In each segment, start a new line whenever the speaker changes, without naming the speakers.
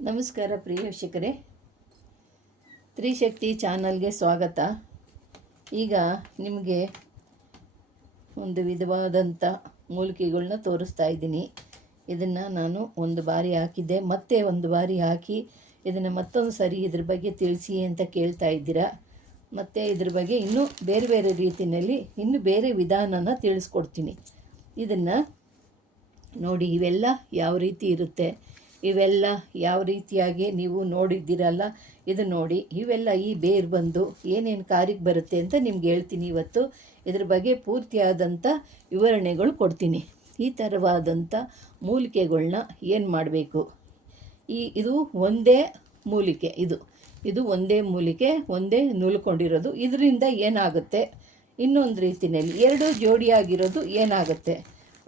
ನಮಸ್ಕಾರ ಪ್ರಿಯ ವೀಕ್ಷಕರೇ. ತ್ರಿಶಕ್ತಿ ಚಾನಲ್ಗೆ ಸ್ವಾಗತ. ಈಗ ನಿಮಗೆ ಒಂದು ವಿಧವಾದಂಥ ಮೂಲಿಕೆಗಳನ್ನ ತೋರಿಸ್ತಾ ಇದ್ದೀನಿ. ಇದನ್ನು ನಾನು ಒಂದು ಬಾರಿ ಹಾಕಿದ್ದೆ. ಮತ್ತೆ ಒಂದು ಬಾರಿ ಹಾಕಿ ಇದನ್ನು ಮತ್ತೊಂದು ಸರಿ ಇದ್ರ ಬಗ್ಗೆ ತಿಳಿಸಿ ಅಂತ ಕೇಳ್ತಾ ಇದ್ದೀರಾ. ಮತ್ತು ಇದ್ರ ಬಗ್ಗೆ ಇನ್ನೂ ಬೇರೆ ಬೇರೆ ರೀತಿಯಲ್ಲಿ ಇನ್ನೂ ಬೇರೆ ವಿಧಾನನ ತಿಳಿಸ್ಕೊಡ್ತೀನಿ. ಇದನ್ನು ನೋಡಿ ಇವೆಲ್ಲ ಯಾವ ರೀತಿ ಇರುತ್ತೆ. ಇವೆಲ್ಲ ಯಾವ ರೀತಿಯಾಗಿ ನೀವು ನೋಡಿದ್ದೀರಲ್ಲ, ಇದು ನೋಡಿ. ಇವೆಲ್ಲ ಈ ಬೇರು ಬಂದು ಏನೇನು ಕಾರಿಗೆ ಬರುತ್ತೆ ಅಂತ ನಿಮ್ಗೆ ಹೇಳ್ತೀನಿ ಇವತ್ತು. ಇದ್ರ ಬಗ್ಗೆ ಪೂರ್ತಿಯಾದಂಥ ವಿವರಣೆಗಳು ಕೊಡ್ತೀನಿ. ಈ ಥರವಾದಂಥ ಮೂಲಿಕೆಗಳನ್ನ ಏನು ಮಾಡಬೇಕು? ಈ, ಇದು ಒಂದೇ ಮೂಲಿಕೆ, ಇದು. ಇದು ಒಂದೇ ಮೂಲಿಕೆ, ಒಂದೇ ನೂಲ್ಕೊಂಡಿರೋದು. ಇದರಿಂದ ಏನಾಗುತ್ತೆ? ಇನ್ನೊಂದು ರೀತಿಯಲ್ಲಿ ಎರಡು ಜೋಡಿಯಾಗಿರೋದು ಏನಾಗುತ್ತೆ?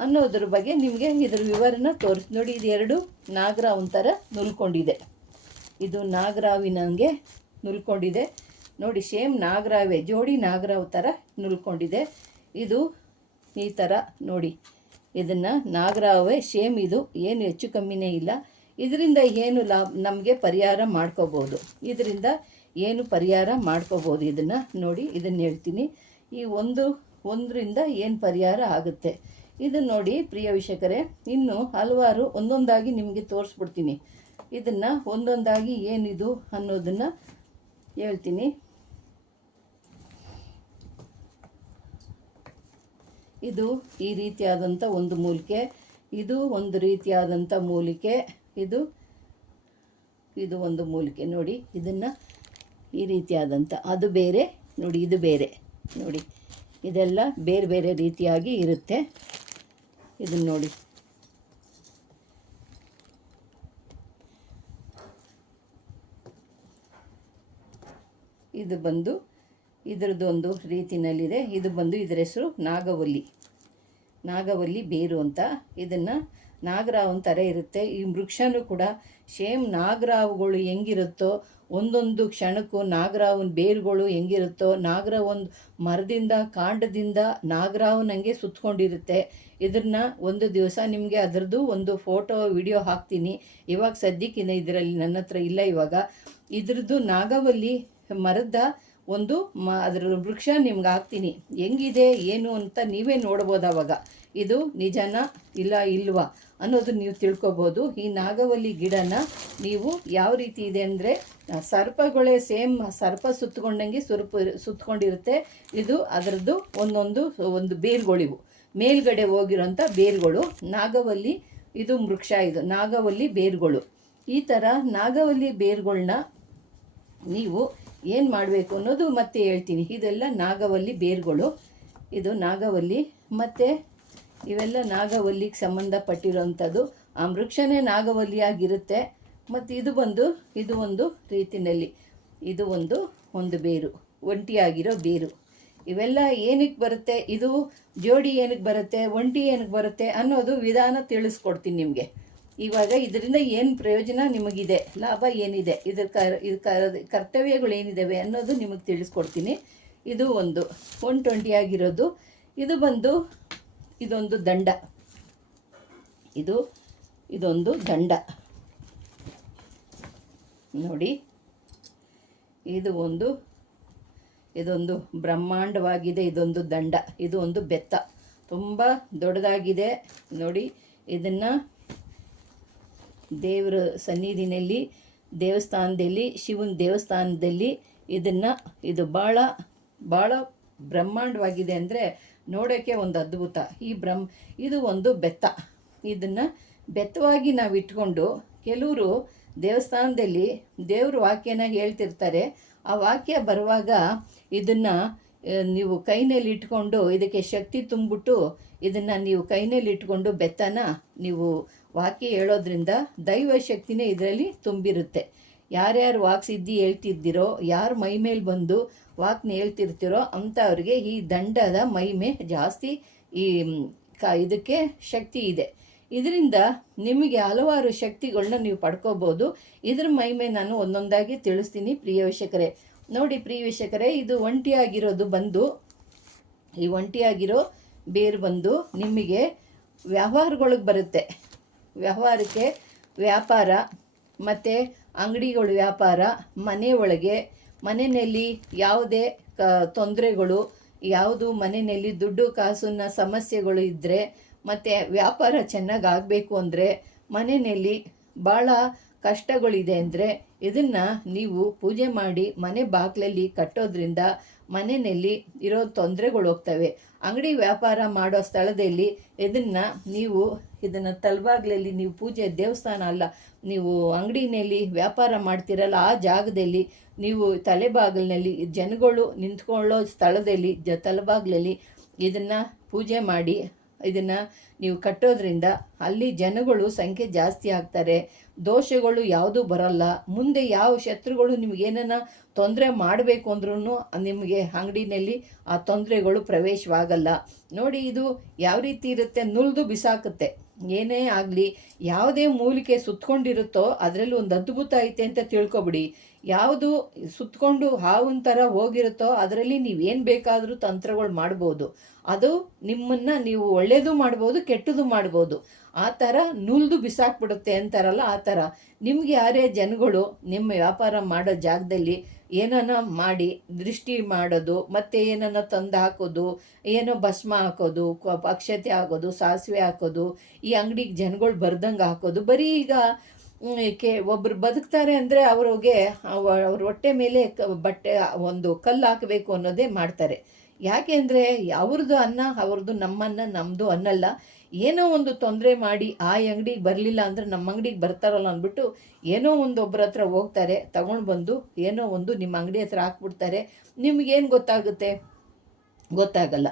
ಅನ್ನೋದ್ರ ಬಗ್ಗೆ ನಿಮಗೆ ಇದ್ರ ವಿವರನ ತೋರಿಸಿ, ನೋಡಿ ಇದು ಎರಡು ನಾಗರ ಥರ ನುಲ್ಕೊಂಡಿದೆ. ಇದು ನಾಗರಾವಿನಂಗೆ ನುಲ್ಕೊಂಡಿದೆ. ನೋಡಿ, ಸೇಮ್ ನಾಗರಾವೆ, ಜೋಡಿ ನಾಗರಾವ್ ಥರ ನುಲ್ಕೊಂಡಿದೆ. ಇದು ಈ ಥರ ನೋಡಿ, ಇದನ್ನು ನಾಗರಾವೆ, ಸೇಮ್ ಇದು, ಏನು ಹೆಚ್ಚು ಕಮ್ಮಿನೇ ಇಲ್ಲ. ಇದರಿಂದ ಏನು ಲಾಭ, ನಮಗೆ ಪರಿಹಾರ ಮಾಡ್ಕೋಬೋದು. ಇದರಿಂದ ಏನು ಪರಿಹಾರ ಮಾಡ್ಕೋಬೋದು ಇದನ್ನು ನೋಡಿ, ಇದನ್ನು ಹೇಳ್ತೀನಿ. ಈ ಒಂದು, ಒಂದರಿಂದ ಏನು ಪರಿಹಾರ ಆಗುತ್ತೆ? ಇದು ನೋಡಿ ಪ್ರಿಯ ವೀಕ್ಷಕರೇ, ಇನ್ನು ಹಲವಾರು ಒಂದೊಂದಾಗಿ ನಿಮಗೆ ತೋರಿಸ್ಬಿಡ್ತೀನಿ. ಇದನ್ನು ಒಂದೊಂದಾಗಿ ಏನಿದು ಅನ್ನೋದನ್ನು ಹೇಳ್ತೀನಿ. ಇದು ಈ ರೀತಿಯಾದಂಥ ಒಂದು ಮೂಲಿಕೆ, ಇದು ಒಂದು ರೀತಿಯಾದಂಥ ಮೂಲಿಕೆ, ಇದು ಇದು ಒಂದು ಮೂಲಿಕೆ. ನೋಡಿ, ಇದನ್ನು ಈ ರೀತಿಯಾದಂಥ ಅದು ಬೇರೆ, ನೋಡಿ, ಇದು ಬೇರೆ. ನೋಡಿ, ಇದೆಲ್ಲ ಬೇರೆ ಬೇರೆ ರೀತಿಯಾಗಿ ಇರುತ್ತೆ. ಇದನ್ನ ನೋಡಿ. ಇದು ಬಂದು ಇದರದ್ದೊಂದು ರೀತಿಯಲ್ಲಿದೆ ಇದು ಬಂದು ಇದರ ಹೆಸರು ನಾಗವಲ್ಲಿ. ನಾಗವಲ್ಲಿ ಬೇರು ಅಂತ. ಇದನ್ನು ನಾಗರಾವ್ ಥರ ಇರುತ್ತೆ. ಈ ವೃಕ್ಷನೂ ಕೂಡ ಸೇಮ್ ನಾಗರಾವುಗಳು ಹೆಂಗಿರುತ್ತೋ ಒಂದೊಂದು ಕ್ಷಣಕ್ಕೂ ನಾಗರಾವನ ಬೇರುಗಳು ಹೆಂಗಿರುತ್ತೋ ನಾಗರ ಒಂದು ಮರದಿಂದ, ಕಾಂಡದಿಂದ ನಾಗರಾವನಂಗೆ ಸುತ್ತಕೊಂಡಿರುತ್ತೆ ಇದನ್ನ ಒಂದು ದಿವಸ ನಿಮಗೆ ಅದರದ್ದು ಒಂದು ಫೋಟೋ, ವಿಡಿಯೋ ಹಾಕ್ತೀನಿ. ಇವಾಗ ಸದ್ಯಕ್ಕಿನ್ನ ಇದರಲ್ಲಿ ನನ್ನ ಹತ್ರ ಇಲ್ಲ ಇವಾಗ. ಇದ್ರದ್ದು ನಾಗವಲ್ಲಿ ಮರದ ಒಂದು ಮ, ಅದರ ವೃಕ್ಷ ನಿಮ್ಗೆ ಹಾಕ್ತೀನಿ. ಹೆಂಗಿದೆ, ಏನು ಅಂತ ನೀವೇ ನೋಡ್ಬೋದು ಅವಾಗ. ಇದು ನಿಜನಾ ಇಲ್ಲ ಇಲ್ವಾ? ಅನ್ನೋದು ನೀವು ತಿಳ್ಕೊಬೋದು. ಈ ನಾಗವಲ್ಲಿ ಗಿಡನ ನೀವು ಯಾವ ರೀತಿ ಇದೆ ಅಂದರೆ ಸರ್ಪಗಳೇ ಸೇಮ್ ಸರ್ಪ ಸುತ್ತಕೊಂಡಂಗೆ ಸುರ್ಪ ಸುತ್ತಕೊಂಡಿರುತ್ತೆ. ಇದು ಅದರದ್ದು ಒಂದೊಂದು ಒಂದು ಬೇರುಗಳಿವು. ಮೇಲ್ಗಡೆ ಹೋಗಿರೋಂಥ ಬೇರುಗಳು. ನಾಗವಲ್ಲಿ ಇದು ವೃಕ್ಷ ಇದು. ನಾಗವಲ್ಲಿ ಬೇರುಗಳು. ಈ ಥರ ನಾಗವಲ್ಲಿ ಬೇರುಗಳನ್ನ ನೀವು ಏನು ಮಾಡಬೇಕು ಅನ್ನೋದು ಮತ್ತೆ ಹೇಳ್ತೀನಿ. ಇದೆಲ್ಲ ನಾಗವಲ್ಲಿ ಬೇರುಗಳು. ಇದು ನಾಗವಲ್ಲಿ. ಮತ್ತು ಇವೆಲ್ಲ ನಾಗವಲ್ಲಿಗೆ ಸಂಬಂಧಪಟ್ಟಿರೋವಂಥದ್ದು. ಆ ವೃಕ್ಷನೇ ನಾಗವಲ್ಲಿಯಾಗಿರುತ್ತೆ. ಮತ್ತು ಇದು ಬಂದು, ಇದು ಒಂದು ರೀತಿಯಲ್ಲಿ ಇದು ಒಂದು ಒಂದು ಬೇರು, ಒಂಟಿಯಾಗಿರೋ ಬೇರು. ಇವೆಲ್ಲ ಏನಕ್ಕೆ ಬರುತ್ತೆ? ಇದು ಜೋಡಿ ಏನಕ್ಕೆ ಬರುತ್ತೆ? ಒಂಟಿ ಏನಕ್ಕೆ ಬರುತ್ತೆ ಅನ್ನೋದು ವಿಧಾನ ತಿಳಿಸ್ಕೊಡ್ತೀನಿ ನಿಮಗೆ. ಇವಾಗ ಇದರಿಂದ ಏನು ಪ್ರಯೋಜನ ನಿಮಗಿದೆ? ಲಾಭ ಏನಿದೆ? ಇದರ ಕರ್, ಇದು ಕರ್ತವ್ಯಗಳು ಏನಿದ್ದಾವೆ ಅನ್ನೋದು ನಿಮಗೆ ತಿಳಿಸ್ಕೊಡ್ತೀನಿ. ಇದು ಒಂದು ಒನ್ ಟ್ವೆಂಟಿ ಆಗಿರೋದು ಇದು ಬಂದು ಇದೊಂದು ದಂಡ. ಇದು, ಇದೊಂದು ದಂಡ. ನೋಡಿ, ಇದು ಒಂದು, ಇದೊಂದು ಬ್ರಹ್ಮಾಂಡವಾಗಿದೆ, ಇದೊಂದು ದಂಡ. ಇದು ಒಂದು ಬೆತ್ತ. ತುಂಬ ದೊಡ್ಡದಾಗಿದೆ. ನೋಡಿ, ಇದನ್ನು ದೇವರ ಸನ್ನಿಧಿನಲ್ಲಿ, ದೇವಸ್ಥಾನದಲ್ಲಿ, ಶಿವನ ದೇವಸ್ಥಾನದಲ್ಲಿ ಇದನ್ನು, ಇದು ಭಾಳ ಭಾಳ ಬ್ರಹ್ಮಾಂಡವಾಗಿದೆ ಅಂದರೆ ನೋಡೋಕ್ಕೆ ಒಂದು ಅದ್ಭುತ. ಈ ಬ್ರಹ್ಮ, ಇದು ಒಂದು ಬೆತ್ತ. ಇದನ್ನು ಬೆತ್ತವಾಗಿ ನಾವು ಇಟ್ಕೊಂಡು ಕೆಲವರು ದೇವಸ್ಥಾನದಲ್ಲಿ ದೇವ್ರ ವಾಕ್ಯನ ಹೇಳ್ತಿರ್ತಾರೆ. ಆ ವಾಕ್ಯ ಬರುವಾಗ ಇದನ್ನು ನೀವು ಕೈನಲ್ಲಿ ಇಟ್ಕೊಂಡು ಇದಕ್ಕೆ ಶಕ್ತಿ ತುಂಬಿಟ್ಟು ಇದನ್ನು ನೀವು ಕೈನಲ್ಲಿ ಇಟ್ಕೊಂಡು ಬೆತ್ತನ ನೀವು ವಾಕ್ಯ ಹೇಳೋದ್ರಿಂದ ದೈವ ಶಕ್ತಿನೇ ಇದರಲ್ಲಿ ತುಂಬಿರುತ್ತೆ. ಯಾರ್ಯಾರು ವಾಕ್ಸಿದ್ದಿ ಹೇಳ್ತಿದ್ದೀರೋ, ಯಾರು ಮೈ ಮೇಲೆ ಬಂದು ವಾಕ್ನ ಹೇಳ್ತಿರ್ತಿರೋ ಅಂಥವ್ರಿಗೆ ಈ ದಂಡದ ಮೈಮೆ ಜಾಸ್ತಿ ಈ ಕ, ಇದಕ್ಕೆ ಶಕ್ತಿ ಇದೆ. ಇದರಿಂದ ನಿಮಗೆ ಹಲವಾರು ಶಕ್ತಿಗಳನ್ನ ನೀವು ಪಡ್ಕೋಬೋದು. ಇದ್ರ ಮೈಮೆ ನಾನು ಒಂದೊಂದಾಗಿ ತಿಳಿಸ್ತೀನಿ ಪ್ರಿಯ ವೀಕ್ಷಕರೇ. ನೋಡಿ ಪ್ರಿಯ ವೀಕ್ಷಕರೇ, ಇದು ಒಂಟಿಯಾಗಿರೋದು ಬಂದು, ಈ ಒಂಟಿಯಾಗಿರೋ ಬೇರು ಬಂದು ನಿಮಗೆ ವ್ಯವಹಾರಗಳಿಗೆ ಬರುತ್ತೆ. ವ್ಯವಹಾರಕ್ಕೆ ವ್ಯಾಪಾರ, ಮತ್ತು ಅಂಗಡಿಗಳು ವ್ಯಾಪಾರ, ಮನೆ ಒಳಗೆ ಮನೆಯಲ್ಲಿ ಯಾವುದೇ, ಕ, ತೊಂದರೆಗಳು, ಯಾವುದು ಮನೆಯಲ್ಲಿ ದುಡ್ಡು ಕಾಸಿನ ಸಮಸ್ಯೆಗಳು ಇದ್ದರೆ ಮತ್ತು ವ್ಯಾಪಾರ ಚೆನ್ನಾಗಿ ಆಗಬೇಕು ಅಂದರೆ ಮನೆಯಲ್ಲಿ ಭಾಳ ಕಷ್ಟಗಳಿದೆ ಅಂದರೆ ಇದನ್ನು ನೀವು ಪೂಜೆ ಮಾಡಿ ಮನೆ ಬಾಗಿಲಲ್ಲಿ ಕಟ್ಟೋದ್ರಿಂದ ಮನೆಯಲ್ಲಿ ಇರೋ ತೊಂದರೆಗಳು ಹೋಗ್ತವೆ. ಅಂಗಡಿ ವ್ಯಾಪಾರ ಮಾಡೋ ಸ್ಥಳದಲ್ಲಿ ಇದನ್ನು ನೀವು ಇದನ್ನು ತಲಬಾಗ್ಲಲ್ಲಿ ನೀವು ಪೂಜೆ ದೇವಸ್ಥಾನ ಅಲ್ಲ, ನೀವು ಅಂಗಡಿನಲ್ಲಿ ವ್ಯಾಪಾರ ಮಾಡ್ತಿರಲ್ಲ, ಆ ಜಾಗದಲ್ಲಿ ನೀವು ತಲೆಬಾಗಿಲಿನಲ್ಲಿ ಜನಗಳು ನಿಂತ್ಕೊಳ್ಳೋ ಸ್ಥಳದಲ್ಲಿ ಜ ತಲೆಬಾಗ್ಲಲ್ಲಿ ಇದನ್ನು ಪೂಜೆ ಮಾಡಿ, ಇದನ್ನು ನೀವು ಕಟ್ಟೋದ್ರಿಂದ ಅಲ್ಲಿ ಜನಗಳು ಸಂಖ್ಯೆ ಜಾಸ್ತಿ ಆಗ್ತಾರೆ, ದೋಷಗಳು ಯಾವುದೂ ಬರಲ್ಲ. ಮುಂದೆ ಯಾವ ಶತ್ರುಗಳು ನಿಮಗೇನ ತೊಂದರೆ ಮಾಡಬೇಕು ಅಂದ್ರೂ ನಿಮಗೆ ಅಂಗಡಿನಲ್ಲಿ ಆ ತೊಂದರೆಗಳು ಪ್ರವೇಶವಾಗಲ್ಲ. ನೋಡಿ ಇದು ಯಾವ ರೀತಿ ಇರುತ್ತೆ, ನುಲ್ದು ಬಿಸಾಕುತ್ತೆ. ಏನೇ ಆಗಲಿ, ಯಾವುದೇ ಮೂಲಿಕೆ ಸುತ್ತಕೊಂಡಿರುತ್ತೋ ಅದರಲ್ಲಿ ಒಂದು ಅದ್ಭುತ ಐತೆ ಅಂತ ತಿಳ್ಕೊಬಿಡಿ. ಯಾವುದು ಸುತ್ತಕೊಂಡು ಹಾವಿನ ಥರ ಹೋಗಿರುತ್ತೋ ಅದರಲ್ಲಿ ನೀವೇನು ಬೇಕಾದರೂ ತಂತ್ರಗಳು ಮಾಡ್ಬೋದು. ಅದು ನಿಮ್ಮನ್ನು ನೀವು ಒಳ್ಳೆಯದು ಮಾಡ್ಬೋದು, ಕೆಟ್ಟದು ಮಾಡ್ಬೋದು. ಆ ಥರ ನುಲ್ದು ಬಿಸಾಕ್ಬಿಡುತ್ತೆ ಅಂತಾರಲ್ಲ ಆ ಥರ ನಿಮ್ಗೆ ಯಾರೇ ಜನಗಳು, ನಿಮ್ಮ ವ್ಯಾಪಾರ ಮಾಡೋ ಜಾಗದಲ್ಲಿ ಏನನ್ನ ಮಾಡಿ ದೃಷ್ಟಿ ಮಾಡೋದು, ಮತ್ತು ಏನನ್ನ ತಂದು ಹಾಕೋದು, ಏನೋ ಭಸ್ಮ ಹಾಕೋದು ಅಕ್ಷತೆ ಹಾಕೋದು, ಸಾಸಿವೆ ಹಾಕೋದು, ಈ ಅಂಗಡಿಗೆ ಜನಗಳು ಬರ್ದಂಗೆ ಹಾಕೋದು. ಬರೀ ಈಗ ಕೆ ಒಬ್ರು ಬದುಕ್ತಾರೆ ಅಂದರೆ ಅವ್ರಿಗೆ ಅವ- ಅವ್ರ ಹೊಟ್ಟೆ ಮೇಲೆ ಕ, ಬಟ್ಟೆ, ಒಂದು ಕಲ್ಲು ಹಾಕಬೇಕು ಅನ್ನೋದೇ ಮಾಡ್ತಾರೆ. ಯಾಕೆ ಅಂದರೆ ಅವ್ರದ್ದು ಅನ್ನ ಅವ್ರದ್ದು ನಮ್ಮನ್ನ ನಮ್ಮದು ಅನ್ನಲ್ಲ. ಏನೋ ಒಂದು ತೊಂದರೆ ಮಾಡಿ ಆ ಅಂಗಡಿಗೆ ಬರಲಿಲ್ಲ ಅಂದರೆ ನಮ್ಮ ಅಂಗಡಿಗೆ ಬರ್ತಾರಲ್ಲ ಅಂದ್ಬಿಟ್ಟು ಏನೋ ಒಂದು ಒಬ್ಬರ ಹತ್ರ ಹೋಗ್ತಾರೆ, ತಗೊಂಡು ಬಂದು ಏನೋ ಒಂದು ನಿಮ್ಮ ಅಂಗಡಿ ಹತ್ರ ಹಾಕ್ಬಿಡ್ತಾರೆ. ನಿಮಗೇನು ಗೊತ್ತಾಗುತ್ತೆ? ಗೊತ್ತಾಗಲ್ಲ.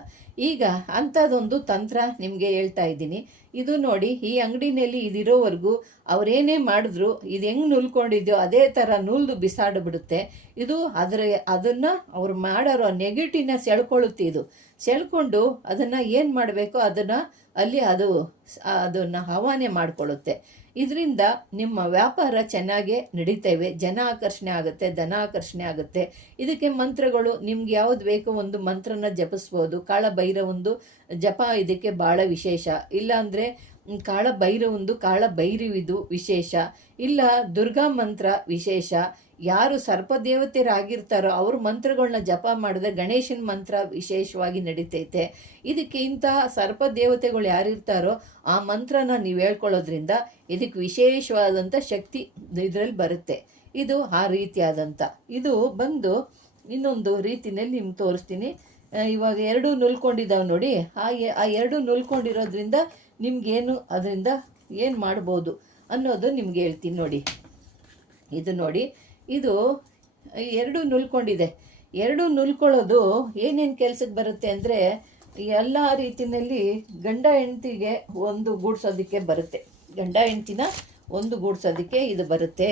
ಈಗ ಅಂಥದ್ದೊಂದು ತಂತ್ರ ನಿಮಗೆ ಹೇಳ್ತಾ ಇದ್ದೀನಿ. ಇದು ನೋಡಿ, ಈ ಅಂಗಡಿನಲ್ಲಿ ಇದಿರೋವರೆಗೂ ಅವರೇನೇ ಮಾಡಿದ್ರು, ಇದು ಹೆಂಗೆ ನುಲ್ಕೊಂಡಿದ್ಯೋ ಅದೇ ಥರ ನೂಲ್ದು ಬಿಸಾಡಿಬಿಡುತ್ತೆ ಇದು ಅದರ ಅದನ್ನು ಅವ್ರು ಮಾಡೋರೋ ನೆಗೆಟಿವ್ನ ಸೆಳ್ಕೊಳ್ಳುತ್ತೆ ಇದು. ಸೆಳ್ಕೊಂಡು ಅದನ್ನು ಏನು ಮಾಡಬೇಕೋ? ಅದನ್ನು ಅಲ್ಲಿ ಅದು ಅದನ್ನು ಹವಾನೆ ಮಾಡಿಕೊಳ್ಳುತ್ತೆ. ಇದರಿಂದ ನಿಮ್ಮ ವ್ಯಾಪಾರ ಚೆನ್ನಾಗೇ ನಡೀತೇವೆ ಜನ ಆಕರ್ಷಣೆ ಆಗುತ್ತೆ, ಧನ ಆಕರ್ಷಣೆ ಆಗುತ್ತೆ. ಇದಕ್ಕೆ ಮಂತ್ರಗಳು, ನಿಮ್ಗೆ ಯಾವ್ದು ಬೇಕೋ ಒಂದು ಮಂತ್ರನ ಜಪಿಸ್ಬೋದು. ಕಾಳ ಭೈರವೊಂದು ಜಪ ಇದಕ್ಕೆ ಭಾಳ ವಿಶೇಷ. ಇಲ್ಲ ಕಾಳಭೈರವೊಂದು ಕಾಳ ಒಂದು ಕಾಳ ಭೈರವಿದು ವಿಶೇಷ. ಇಲ್ಲ ದುರ್ಗಾ ಮಂತ್ರ ವಿಶೇಷ. ಯಾರು ಸರ್ಪದೇವತೆಯರಾಗಿರ್ತಾರೋ ಅವ್ರ ಮಂತ್ರಗಳನ್ನ ಜಪ ಮಾಡಿದ್ರೆ ಗಣೇಶನ ಮಂತ್ರ ವಿಶೇಷವಾಗಿ ನಡೀತೈತೆ. ಇದಕ್ಕೆ ಇಂತಹ ಸರ್ಪದೇವತೆಗಳು ಯಾರಿರ್ತಾರೋ ಆ ಮಂತ್ರನ ನೀವು ಹೇಳ್ಕೊಳ್ಳೋದ್ರಿಂದ ಇದಕ್ಕೆ ವಿಶೇಷವಾದಂಥ ಶಕ್ತಿ ಇದರಲ್ಲಿ ಬರುತ್ತೆ. ಇದು ಆ ರೀತಿಯಾದಂಥ. ಇದು ಬಂದು ಇನ್ನೊಂದು ರೀತಿನಲ್ಲಿ ನಿಮ್ಗೆ ತೋರಿಸ್ತೀನಿ. ಇವಾಗ ಎರಡು ನುಲ್ಕೊಂಡಿದ್ದಾವೆ ನೋಡಿ. ಆ ಆ ಎರಡು ನುಲ್ಕೊಂಡಿರೋದ್ರಿಂದ ನಿಮ್ಗೇನು ಅದರಿಂದ ಏನು ಮಾಡ್ಬೋದು ಅನ್ನೋದು ನಿಮ್ಗೆ ಹೇಳ್ತೀನಿ ನೋಡಿ. ಇದು ನೋಡಿ. ಇದು ಎರಡು ನುಲ್ಕೊಂಡಿದೆ. ಎರಡು ನುಲ್ಕೊಳ್ಳೋದು ಏನೇನು ಕೆಲ್ಸಕ್ಕೆ ಬರುತ್ತೆ ಅಂದರೆ ಎಲ್ಲ ರೀತಿಯಲ್ಲಿ ಗಂಡ ಹೆಂಡತಿಗೆ ಒಂದು ಗೂಡ್ಸೋದಕ್ಕೆ ಬರುತ್ತೆ. ಗಂಡ ಹೆಂಡ್ತಿನ ಒಂದು ಗೂಡ್ಸೋದಕ್ಕೆ ಇದು ಬರುತ್ತೆ.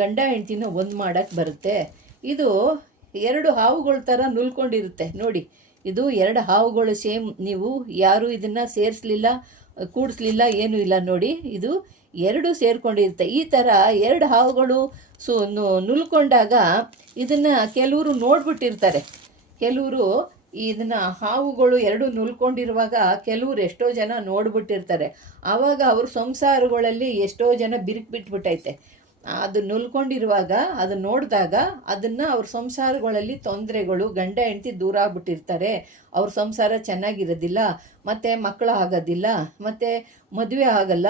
ಗಂಡ ಹೆಂಡ್ತಿನ ಒಂದು ಮಾಡೋಕ್ಕೆ ಬರುತ್ತೆ. ಇದು ಎರಡು ಹಾವುಗಳ ಥರ ನುಲ್ಕೊಂಡಿರುತ್ತೆ. ನೋಡಿ, ಇದು ಎರಡು ಹಾವುಗಳು ಸೇಮ್. ನೀವು ಯಾರೂ ಇದನ್ನು ಸೇರಿಸ್ಲಿಲ್ಲ, ಕೂಡಿಸ್ಲಿಲ್ಲ, ಏನೂ ಇಲ್ಲ. ನೋಡಿ, ಇದು ಎರಡು ಸೇರ್ಕೊಂಡಿರುತ್ತೆ. ಈ ಥರ ಎರಡು ಹಾವುಗಳು ಸು ನುಲ್ಕೊಂಡಾಗ ಇದನ್ನು ಕೆಲವರು ನೋಡ್ಬಿಟ್ಟಿರ್ತಾರೆ. ಕೆಲವರು ಇದನ್ನು ಹಾವುಗಳು ಎರಡು ನುಲ್ಕೊಂಡಿರುವಾಗ ಕೆಲವರು ಎಷ್ಟೋ ಜನ ನೋಡ್ಬಿಟ್ಟಿರ್ತಾರೆ. ಆವಾಗ ಅವ್ರ ಸಂಸಾರಗಳಲ್ಲಿ ಎಷ್ಟೋ ಜನ ಬಿರುಕು ಬಿಟ್ಬಿಟ್ಟೈತೆ ಅದು ನುಲ್ಕೊಂಡಿರುವಾಗ, ಅದು ನೋಡಿದಾಗ ಅದನ್ನು ಅವ್ರ ಸಂಸಾರಗಳಲ್ಲಿ ತೊಂದರೆಗಳು, ಗಂಡ, ಹೆಂಡತಿ ದೂರ ಆಗ್ಬಿಟ್ಟಿರ್ತಾರೆ. ಅವ್ರ ಸಂಸಾರ ಚೆನ್ನಾಗಿರೋದಿಲ್ಲ, ಮತ್ತು ಮಕ್ಕಳು ಆಗೋದಿಲ್ಲ, ಮತ್ತು ಮದುವೆ ಆಗಲ್ಲ.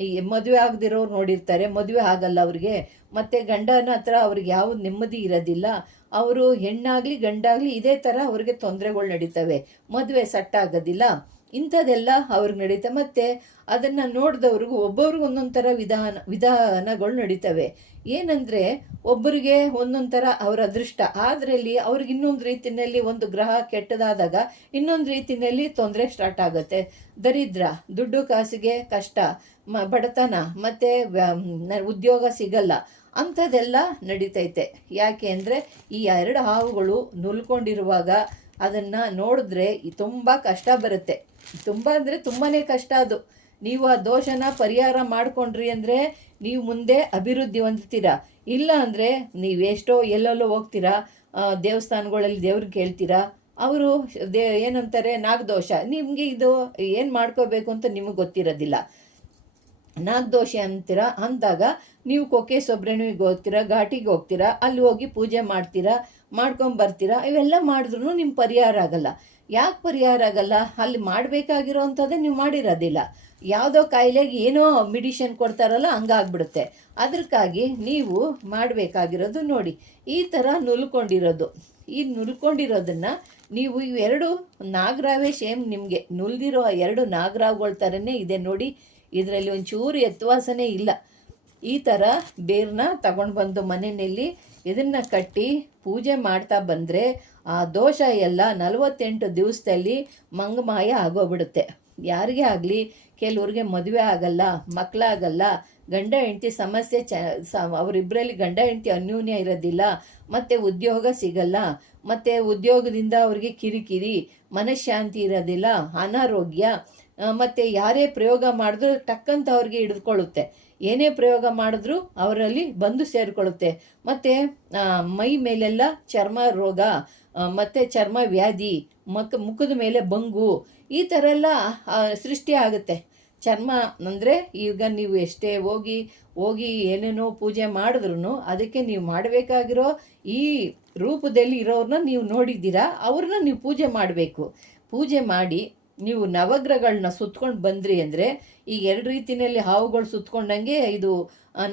ಈ ಮದುವೆ ಆಗದಿರೋರು ನೋಡಿರ್ತಾರೆ, ಮದುವೆ ಆಗಲ್ಲ ಅವ್ರಿಗೆ. ಮತ್ತು ಗಂಡನ ಹತ್ರ ಅವ್ರಿಗೆ ಯಾವ ನೆಮ್ಮದಿ ಇರೋದಿಲ್ಲ. ಅವರು ಹೆಣ್ಣಾಗಲಿ ಗಂಡಾಗಲಿ ಇದೇ ಥರ ಅವ್ರಿಗೆ ತೊಂದರೆಗಳು ನಡೀತವೆ. ಮದುವೆ ಸಟ್ಟಾಗೋದಿಲ್ಲ ಇಂಥದ್ದೆಲ್ಲ ಅವ್ರಿಗೆ ನಡೀತಾ. ಮತ್ತು ಅದನ್ನು ನೋಡಿದವ್ರಿಗೂ ಒಬ್ಬೊಬ್ರಿಗೂ ಒಂದೊಂದು ಥರ ವಿಧಾನ, ವಿಧಾನಗಳು ನಡೀತವೆ. ಏನಂದರೆ ಒಬ್ಬರಿಗೆ ಒಂದೊಂದು ಥರ ಅವರ ಅದೃಷ್ಟ. ಆದ್ರಲ್ಲಿ ಅವ್ರಿಗೆ ಇನ್ನೊಂದು ರೀತಿಯಲ್ಲಿ ಒಂದು ಗ್ರಹ ಕೆಟ್ಟದಾದಾಗ ಇನ್ನೊಂದು ರೀತಿಯಲ್ಲಿ ತೊಂದರೆ ಸ್ಟಾರ್ಟ್ ಆಗುತ್ತೆ. ದರಿದ್ರ, ದುಡ್ಡು ಕಾಸಿಗೆ ಕಷ್ಟ, ಮ, ಬಡತನ, ಮತ್ತು ಉದ್ಯೋಗ ಸಿಗಲ್ಲ. ಅಂಥದ್ದೆಲ್ಲ ನಡೀತೈತೆ. ಯಾಕೆ ಅಂದರೆ ಈ ಎರಡು ಹಾವುಗಳು ನುಲ್ಕೊಂಡಿರುವಾಗ ಅದನ್ನು ನೋಡಿದ್ರೆ ತುಂಬ ಕಷ್ಟ ಬರುತ್ತೆ. ತುಂಬ ಅಂದರೆ ತುಂಬಾ ಕಷ್ಟ ಅದು. ನೀವು ಆ ದೋಷನ ಪರಿಹಾರ ಮಾಡಿಕೊಂಡ್ರಿ ಅಂದರೆ ನೀವು ಮುಂದೆ ಅಭಿವೃದ್ಧಿ ಹೊಂದ್ತೀರಾ? ಇಲ್ಲ ಅಂದರೆ ನೀವೆಷ್ಟೋ ಎಲ್ಲೆಲ್ಲೋ ಹೋಗ್ತೀರಾ? ದೇವಸ್ಥಾನಗಳಲ್ಲಿ ದೇವ್ರಿಗೆ ಕೇಳ್ತೀರಾ? ಅವರು ದೇ, ಏನಂತಾರೆ? ನಾಗದೋಷ. ನಿಮಗೆ ಇದು ಏನು ಮಾಡ್ಕೋಬೇಕು ಅಂತ ನಿಮಗೆ ಗೊತ್ತಿರೋದಿಲ್ಲ. ನಾಗದೋಷ ಅಂತೀರ? ಅಂದಾಗ ನೀವು ಕೊಕ್ಕೆ ಸೊಬ್ರಣಿಗೆ ಹೋಗ್ತೀರಾ? ಘಾಟಿಗೆ ಹೋಗ್ತೀರಾ? ಅಲ್ಲಿ ಹೋಗಿ ಪೂಜೆ ಮಾಡ್ತೀರಾ? ಮಾಡ್ಕೊಂಡು ಬರ್ತೀರಾ ಇವೆಲ್ಲ ಮಾಡಿದ್ರೂ ನಿಮ್ಮ ಪರಿಹಾರ ಆಗಲ್ಲ. ಯಾಕೆ ಪರಿಹಾರ ಆಗಲ್ಲ? ಅಲ್ಲಿ ಮಾಡಬೇಕಾಗಿರೋ ಅಂಥದ್ದೇ ನೀವು ಮಾಡಿರೋದಿಲ್ಲ. ಯಾವುದೋ ಕಾಯಿಲೆಗೆ ಏನೋ ಮೆಡಿಷನ್ ಕೊಡ್ತಾರಲ್ಲ, ಹಂಗಾಗ್ಬಿಡುತ್ತೆ. ಅದಕ್ಕಾಗಿ ನೀವು ಮಾಡಬೇಕಾಗಿರೋದು ನೋಡಿ. ಈ ಥರ ನುಲ್ಕೊಂಡಿರೋದು. ಈ ನುಲ್ಕೊಂಡಿರೋದನ್ನು ನೀವು ಇವೆರಡು ನಾಗರಾವೇ ಸೇಮ್ ನಿಮಗೆ. ನುಲ್ದಿರೋ ಎರಡು ನಾಗರಾವ್ಗಳ ಥರನೇ ಇದೆ ನೋಡಿ. ಇದರಲ್ಲಿ ಒಂಚೂರು ಎತ್ತುವಾಸನೇ ಇಲ್ಲ. ಈ ಥರ ಬೇರ್ನ ತಗೊಂಡು ಬಂದು ಮನೆಯಲ್ಲಿ ಇದನ್ನು ಕಟ್ಟಿ ಪೂಜೆ ಮಾಡ್ತಾ ಬಂದರೆ ಆ ದೋಷ ಎಲ್ಲ ನಲವತ್ತೆಂಟು ದಿವಸದಲ್ಲಿ ಮಂಗಮಾಯ ಆಗೋಗ್ಬಿಡುತ್ತೆ. ಯಾರಿಗೇ ಆಗಲಿ? ಕೆಲವ್ರಿಗೆ ಮದುವೆ ಆಗಲ್ಲ ಮಕ್ಕಳಾಗಲ್ಲ ಗಂಡ ಹೆಂಡತಿ ಸಮಸ್ಯೆ ಚ, ಸ ಅವರಿಬ್ಬರಲ್ಲಿ ಗಂಡ ಹೆಂಡತಿ ಅನ್ಯೂನ್ಯ ಇರೋದಿಲ್ಲ, ಮತ್ತು ಉದ್ಯೋಗ ಸಿಗಲ್ಲ, ಮತ್ತು ಉದ್ಯೋಗದಿಂದ ಅವ್ರಿಗೆ ಕಿರಿಕಿರಿ, ಮನಃಶಾಂತಿ ಇರೋದಿಲ್ಲ, ಅನಾರೋಗ್ಯ ಮತ್ತು ಯಾರೇ ಪ್ರಯೋಗ ಮಾಡಿದ್ರು ಟಕ್ಕಂತ ಅವ್ರಿಗೆ ಹಿಡಿದುಕೊಳ್ಳುತ್ತೆ. ಏನೇ ಪ್ರಯೋಗ ಮಾಡಿದ್ರೂ ಅವರಲ್ಲಿ ಬಂದು ಸೇರಿಕೊಳ್ಳುತ್ತೆ. ಮತ್ತು ಮೈ ಮೇಲೆಲ್ಲ ಚರ್ಮ ರೋಗ ಮತ್ತು ಚರ್ಮ ವ್ಯಾಧಿ, ಮಕ್, ಮುಖದ ಮೇಲೆ ಬಂಗು, ಈ ಥರ ಎಲ್ಲ ಸೃಷ್ಟಿ ಆಗುತ್ತೆ. ಚರ್ಮ ಅಂದರೆ ಈಗ ನೀವು ಎಷ್ಟೇ ಹೋಗಿ ಹೋಗಿ ಏನೇನೋ ಪೂಜೆ ಮಾಡಿದ್ರು ಅದಕ್ಕೆ ನೀವು ಮಾಡಬೇಕಾಗಿರೋ ಈ ರೂಪದಲ್ಲಿ ಇರೋರನ್ನ ನೀವು ನೋಡಿದ್ದೀರಾ, ಅವ್ರನ್ನ ನೀವು ಪೂಜೆ ಮಾಡಬೇಕು. ಪೂಜೆ ಮಾಡಿ ನೀವು ನವಗ್ರಹಗಳನ್ನ ಸುತ್ಕೊಂಡು ಬಂದ್ರಿ ಅಂದರೆ ಈಗ ಎರಡು ರೀತಿಯಲ್ಲಿ ಹಾವುಗಳು ಸುತ್ಕೊಂಡಂಗೆ ಇದು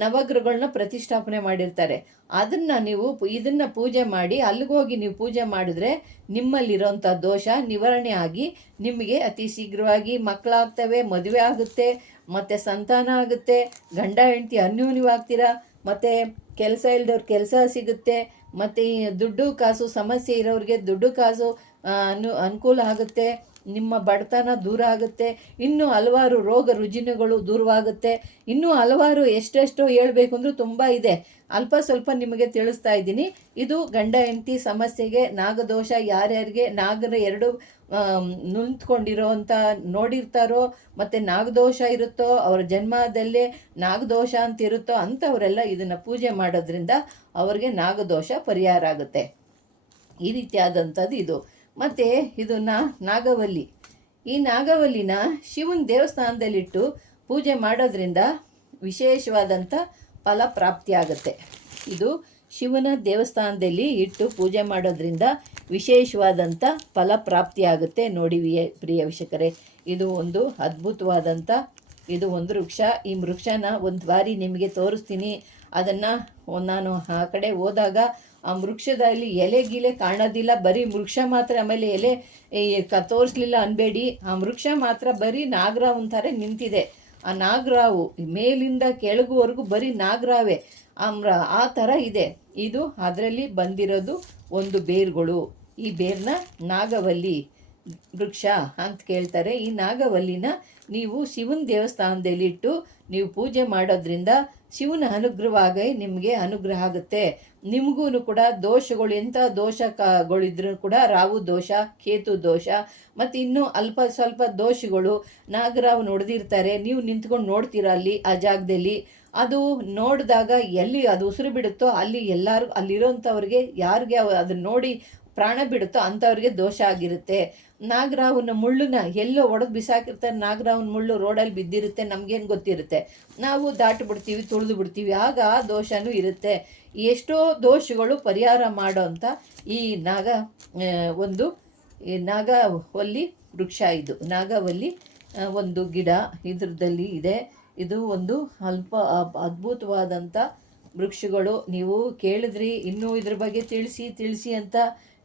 ನವಗ್ರಹಗಳನ್ನ ಪ್ರತಿಷ್ಠಾಪನೆ ಮಾಡಿರ್ತಾರೆ. ಅದನ್ನು ನೀವು ಇದನ್ನು ಪೂಜೆ ಮಾಡಿ ಅಲ್ಲಿಗೋಗಿ ನೀವು ಪೂಜೆ ಮಾಡಿದ್ರೆ ನಿಮ್ಮಲ್ಲಿರೋಂಥ ದೋಷ ನಿವಾರಣೆ ಆಗಿ ನಿಮಗೆ ಅತಿ ಶೀಘ್ರವಾಗಿ ಮಕ್ಕಳಾಗ್ತವೆ, ಮದುವೆ ಆಗುತ್ತೆ, ಮತ್ತು ಸಂತಾನ ಆಗುತ್ತೆ, ಗಂಡ, ಹೆಂಡತಿ ಅನ್ಯೂನ್ಯವಾಗ್ತೀರಾ, ಮತ್ತು ಕೆಲಸ ಇಲ್ದವ್ರ ಕೆಲಸ ಸಿಗುತ್ತೆ, ಮತ್ತು ದುಡ್ಡು ಕಾಸು ಸಮಸ್ಯೆ ಇರೋರಿಗೆ ದುಡ್ಡು ಕಾಸು ಅನು ಅನುಕೂಲ ಆಗುತ್ತೆ ನಿಮ್ಮ ಬಡತನ ದೂರ ಆಗುತ್ತೆ, ಇನ್ನೂ ಹಲವಾರು ರೋಗ ರುಜಿನಗಳು ದೂರವಾಗುತ್ತೆ, ಇನ್ನೂ ಹಲವಾರು ಎಷ್ಟೆಷ್ಟೋ ಹೇಳಬೇಕು ಅಂದರೂ ತುಂಬ ಇದೆ. ಅಲ್ಪ ಸ್ವಲ್ಪ ನಿಮಗೆ ತಿಳಿಸ್ತಾ ಇದ್ದೀನಿ. ಇದು ಗಂಡ ಹೆಂಡತಿ ಸಮಸ್ಯೆಗೆ ನಾಗದೋಷ ಯಾರ್ಯಾರಿಗೆ ನಾಗರ ಎರಡು ನಿಂತ್ಕೊಂಡಿರೋ ಅಂತ ನೋಡಿರ್ತಾರೋ, ಮತ್ತು ನಾಗದೋಷ ಇರುತ್ತೋ, ಅವರ ಜನ್ಮದಲ್ಲೇ ನಾಗದೋಷ ಅಂತ ಇರುತ್ತೋ ಅಂಥವರೆಲ್ಲ ಇದನ್ನು ಪೂಜೆ ಮಾಡೋದ್ರಿಂದ ಅವರಿಗೆ ನಾಗದೋಷ ಪರಿಹಾರ ಆಗುತ್ತೆ. ಈ ರೀತಿಯಾದಂಥದ್ದು ಇದು. ಮತ್ತು ಇದು ನಾ ನಾಗವಲ್ಲಿ. ಈ ನಾಗವಲ್ಲಿನ ಶಿವನ ದೇವಸ್ಥಾನದಲ್ಲಿಟ್ಟು ಪೂಜೆ ಮಾಡೋದ್ರಿಂದ ವಿಶೇಷವಾದಂಥ ಫಲ ಪ್ರಾಪ್ತಿಯಾಗುತ್ತೆ. ಇದು ಶಿವನ ದೇವಸ್ಥಾನದಲ್ಲಿ ಇಟ್ಟು ಪೂಜೆ ಮಾಡೋದ್ರಿಂದ ವಿಶೇಷವಾದಂಥ ಫಲ ಪ್ರಾಪ್ತಿಯಾಗುತ್ತೆ ನೋಡಿ ವಿಯ, ಪ್ರಿಯ ವೀಕ್ಷಕರೇ. ಇದು ಒಂದು ಅದ್ಭುತವಾದಂಥ ಇದು ಒಂದು ವೃಕ್ಷ. ಈ ವೃಕ್ಷನ ಒಂದು ಬಾರಿ ನಿಮಗೆ ತೋರಿಸ್ತೀನಿ. ಅದನ್ನು ನಾನು ಆ ಕಡೆ ಹೋದಾಗ ಆ ವೃಕ್ಷದಲ್ಲಿ ಎಲೆ ಗೀಲೆ ಕಾಣೋದಿಲ್ಲ, ಬರೀ ವೃಕ್ಷ ಮಾತ್ರ, ಆಮೇಲೆ ಎಲೆ ಕ, ತೋರಿಸ್ಲಿಲ್ಲ ಅನ್ಬೇಡಿ. ಆ ವೃಕ್ಷ ಮಾತ್ರ ಬರೀ ನಾಗರಾವ್ ಥರ ನಿಂತಿದೆ. ಆ ನಾಗರಾವು ಮೇಲಿಂದ ಕೆಳಗುವರೆಗೂ ಬರೀ ನಾಗರಾವೆ. ಆಮ್ರ ಆ ಥರ ಇದೆ. ಇದು ಅದರಲ್ಲಿ ಬಂದಿರೋದು ಒಂದು ಬೇರುಗಳು. ಈ ಬೇರ್ನ ನಾಗವಲ್ಲಿ ವೃಕ್ಷ ಅಂತ ಕೇಳ್ತಾರೆ. ಈ ನಾಗವಲ್ಲಿನ ನೀವು ಶಿವನ ದೇವಸ್ಥಾನದಲ್ಲಿ ಇಟ್ಟು ನೀವು ಪೂಜೆ ಮಾಡೋದ್ರಿಂದ ಶಿವನ ಅನುಗ್ರಹವಾಗಿ ನಿಮಗೆ ಅನುಗ್ರಹ ಆಗುತ್ತೆ. ನಿಮಗೂ ಕೂಡ ದೋಷಗಳು, ಎಂಥ ದೋಷಗಳಿದ್ರೂ ಕೂಡ ರಾವು ದೋಷ, ಕೇತು ದೋಷ, ಮತ್ತು ಇನ್ನೂ ಅಲ್ಪ ಸ್ವಲ್ಪ ದೋಷಗಳು ನಾಗರಾವ್ ನೋಡ್ದಿರ್ತಾರೆ. ನೀವು ನಿಂತ್ಕೊಂಡು ನೋಡ್ತೀರಾ ಅಲ್ಲಿ, ಆ ಜಾಗದಲ್ಲಿ? ಅದು ನೋಡಿದಾಗ ಎಲ್ಲಿ ಅದು ಉಸಿರು ಬಿಡುತ್ತೋ ಅಲ್ಲಿ ಎಲ್ಲರೂ ಅಲ್ಲಿರೋಂಥವ್ರಿಗೆ ಯಾರಿಗೆ ಅದನ್ನು ನೋಡಿ ಪ್ರಾಣ ಬಿಡುತ್ತೋ ಅಂಥವ್ರಿಗೆ ದೋಷ ಆಗಿರುತ್ತೆ. ನಾಗರಾವನ ಮುಳ್ಳನ್ನ ಎಲ್ಲೋ ಒಡೆದು ಬಿಸಾಕಿರ್ತಾರೆ, ನಾಗರಾವನ ಮುಳ್ಳು ರೋಡಲ್ಲಿ ಬಿದ್ದಿರುತ್ತೆ, ನಮಗೇನು ಗೊತ್ತಿರುತ್ತೆ? ನಾವು ದಾಟಿ ಬಿಡ್ತೀವಿ, ತುಳಿದು ಬಿಡ್ತೀವಿ, ಆಗ ಆ ದೋಷನೂ ಇರುತ್ತೆ. ಎಷ್ಟೋ ದೋಷಗಳು ಪರಿಹಾರ ಮಾಡೋ ಅಂತ ಈ ನಾಗ ಒಂದು, ಈ ನಾಗವಲ್ಲಿ ವೃಕ್ಷ ಇದು. ನಾಗವಲ್ಲಿ ಒಂದು ಗಿಡ ಇದ್ರದಲ್ಲಿ ಇದೆ. ಇದು ಒಂದು ಅಲ್ಪ ಅದ್ಭುತವಾದಂಥ ವೃಕ್ಷಗಳು. ನೀವು ಕೇಳಿದ್ರಿ, ಇನ್ನೂ ಇದ್ರ ಬಗ್ಗೆ ತಿಳಿಸಿ ತಿಳಿಸಿ ಅಂತ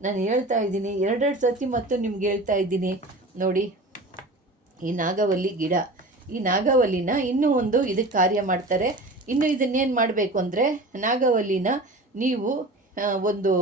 ನಾನು ಹೇಳ್ತಾ ಇದ್ದೀನಿ, ಎರಡೆರಡು ಸತಿ ಮತ್ತು ನಿಮ್ಗೆ ಹೇಳ್ತಾ ಇದ್ದೀನಿ. ನೋಡಿ, ಈ ನಾಗವಲ್ಲಿ ಗಿಡ. ಈ ನಾಗವಲ್ಲಿನ ಇನ್ನೂ ಒಂದು ಇದಕ್ಕೆ ಕಾರ್ಯ ಮಾಡ್ತಾರೆ. ಇನ್ನು ಇದನ್ನೇನು ಮಾಡಬೇಕು ಅಂದರೆ, ನಾಗವಲ್ಲಿನ ನೀವು ಒಂದು